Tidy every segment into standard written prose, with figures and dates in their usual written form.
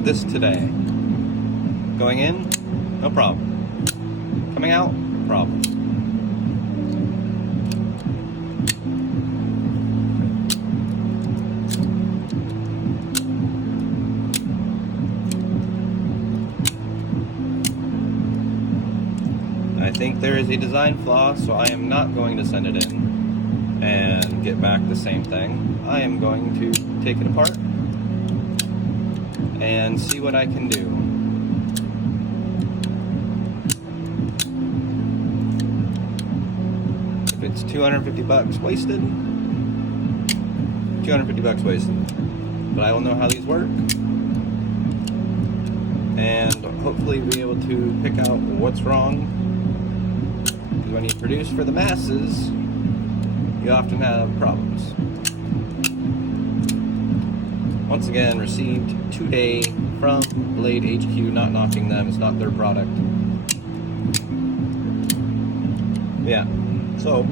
received this today. Going in, no problem. Coming out, problem. I think there is a design flaw, so I am not going to send it in and get back the same thing. I am going to take it apart and see what I can do. If it's 250 bucks wasted, 250 bucks wasted. But I will know how these work and hopefully be able to pick out what's wrong. Because when you produce for the masses, you often have problems. Once again, received today from bladehq, not knocking them, it's not their product. Yeah, so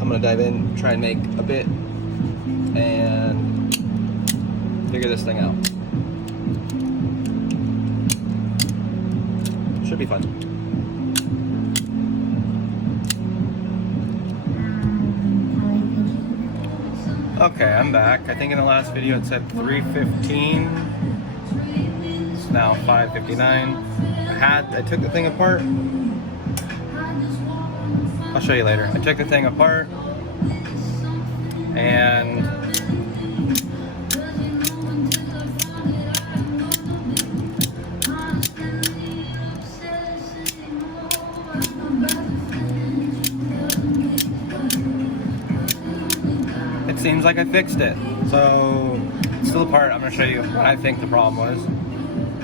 I'm gonna dive in, try and make a bit, and figure this thing out. Should be fun. Okay, I'm back. I think in the last video it said 3:15. It's now 5:59. I took the thing apart. I'll show you later. I took the thing apart and it seems like I fixed it. So it's still apart. I'm going to show you what I think the problem was.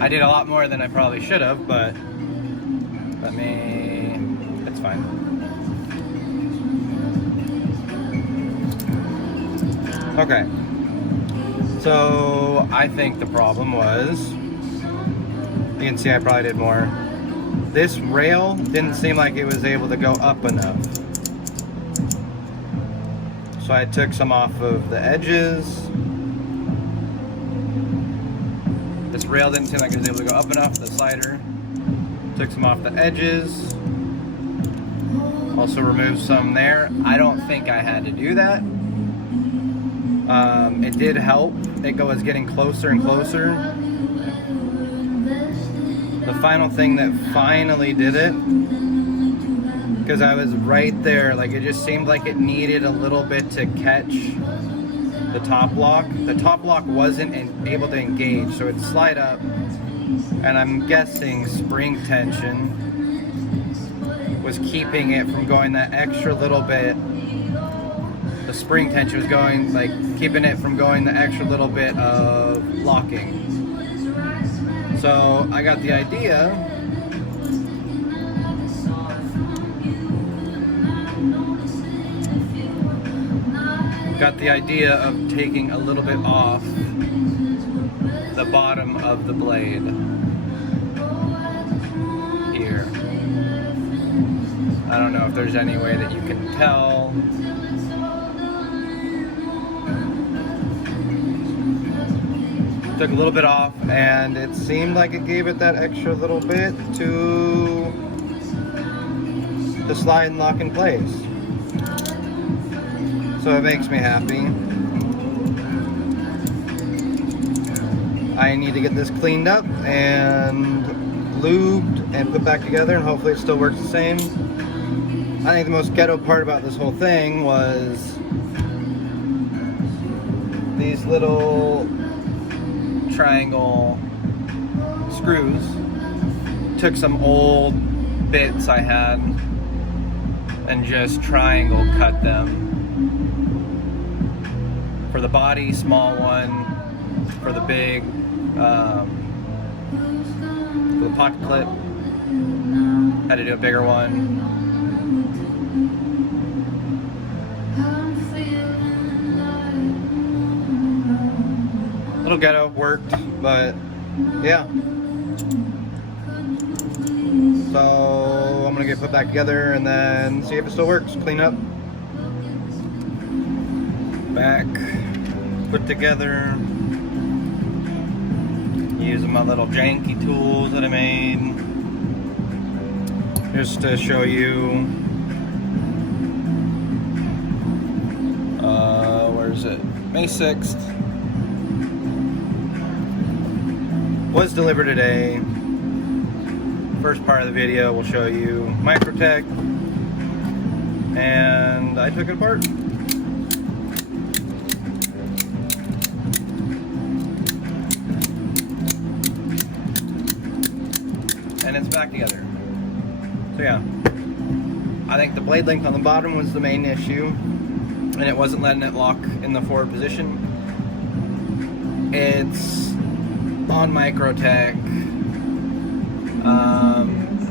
I did a lot more than I probably should have, but it's fine. Okay. So I think the problem was, you can see I probably did more. This rail didn't seem like it was able to go up enough. So I took some off of the edges. This rail didn't seem like it was able to go up enough, the slider. Took some off the edges. Also removed some there. I don't think I had to do that. It did help. It was getting closer and closer. The final thing that finally did it, because I was right there, like it just seemed like it needed a little bit to catch the top lock. The top lock wasn't able to engage, so it'd slide up, and I'm guessing spring tension was keeping it from going that extra little bit. The spring tension was going, like, keeping it from going the extra little bit of locking. So I got the idea of taking a little bit off the bottom of the blade here. I don't know if there's any way that you can tell. Took a little bit off and it seemed like it gave it that extra little bit to slide and lock in place. So it makes me happy. I need to get this cleaned up and lubed and put back together, and hopefully it still works the same. I think the most ghetto part about this whole thing was these little triangle screws. Took some old bits I had and just triangle cut them. For the body, small one. For the big, for the pocket clip, had to do a bigger one. Little ghetto, worked, but yeah. So I'm gonna get put back together and then see if it still works. Clean up. Back, put together. Using my little janky tools that I made just to show you. Where is it? May 6th. Was delivered today. First part of the video will show you Microtech, and I took it apart. And it's back together. So yeah, I think the blade length on the bottom was the main issue, and it wasn't letting it lock in the forward position. It's on Microtech.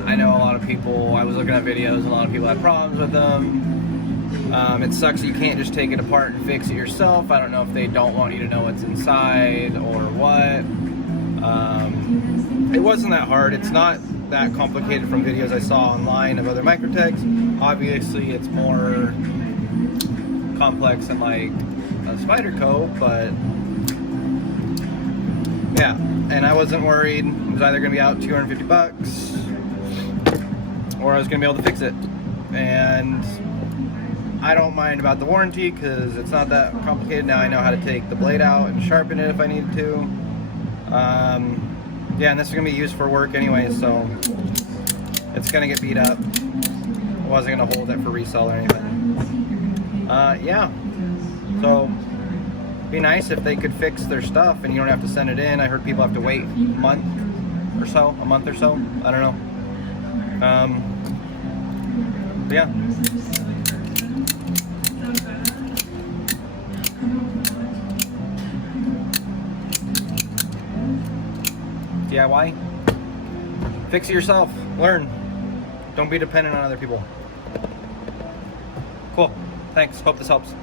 I know a lot of people, I was looking at videos, and a lot of people have problems with them. It sucks you can't just take it apart and fix it yourself. I don't know if they don't want you to know what's inside or what. It wasn't that hard. It's not that complicated from videos I saw online of other Microtechs. Obviously it's more complex than like a Spyderco, but yeah. And I wasn't worried. It was either gonna be out $250 or I was gonna be able to fix it. And I don't mind about the warranty because it's not that complicated. Now I know how to take the blade out and sharpen it if I needed to. Yeah, and this is gonna be used for work anyway, so it's gonna get beat up. I wasn't gonna hold it for resale or anything. Yeah, so be nice if they could fix their stuff and you don't have to send it in. I heard people have to wait a month or so. I don't know. But yeah. DIY. Fix it yourself. Learn. Don't be dependent on other people. Cool. Thanks. Hope this helps.